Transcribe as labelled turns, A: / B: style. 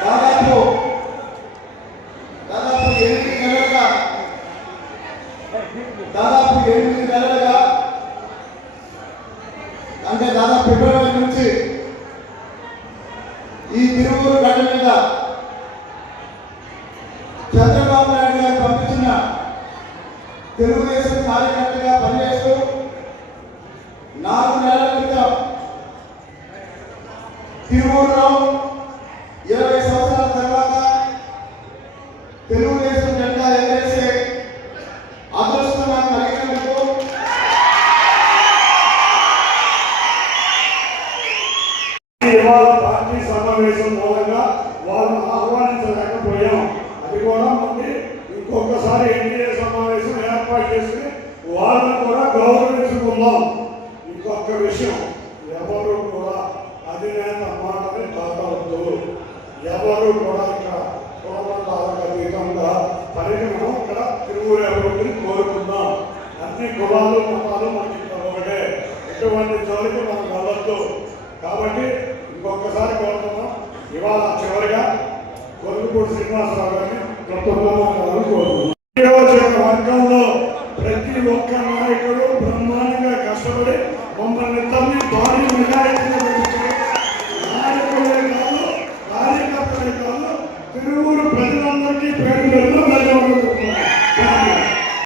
A: దాదాపు దాదాపు ఎనిమిది నెలలుగా దాదాపు ఎనిమిది నెలలుగా అంటే దాదాపు ఫిబ్రవరి నుంచి ఈ తిరువురు గడ్డ మీద చంద్రబాబు నాయుడు గారు పంపించిన తెలుగుదేశం కార్యకర్తగా పనిచేస్తూ నాలుగు నెలల క్రితం తిరువురులో ఇరవై సంవత్సరాల తర్వాత తెలుగుదేశం
B: ఇవాళ పార్టీ సమావేశం మూలంగా వాళ్ళని ఆహ్వానించలేకపోయాం. అది కూడా మళ్ళీ ఇంకొకసారి ఎన్డీఏ సమావేశం ఏర్పాటు చేసి వాళ్ళని కూడా గౌరవించుకుందాం. ఇంకొక విషయం ఎవరు కూడా అధినేత మాటని కాకూడదు ఎవరు కూడా ఇక్కడ కులమతాలకు అతీతంగా పరిగణం ఇక్కడ తిరుగురు ఎవరిని కోరుకుందాం. అన్ని కులాలు మతాలు మనకి ఇక్కడ ఒకటే ఎటువంటి జోలికి మనం వెళ్ళొద్దు. కాబట్టి ఇంకొకసారి కోరుతున్నాం ఇవాళ చివరిగా కొలుగుపూడి శ్రీనివాసరావు గారిని గొప్ప వర్గంలో ప్రతి ఒక్క నాయకుడు బ్రహ్మాండంగా కష్టపడి మమ్మల్ని తల్లి భారీ మెజారిటీగా నాయకులే కాదు కార్యకర్తలే కాదు తిరువురు ప్రజలందరికీ పేరు ధన్యవాదాలు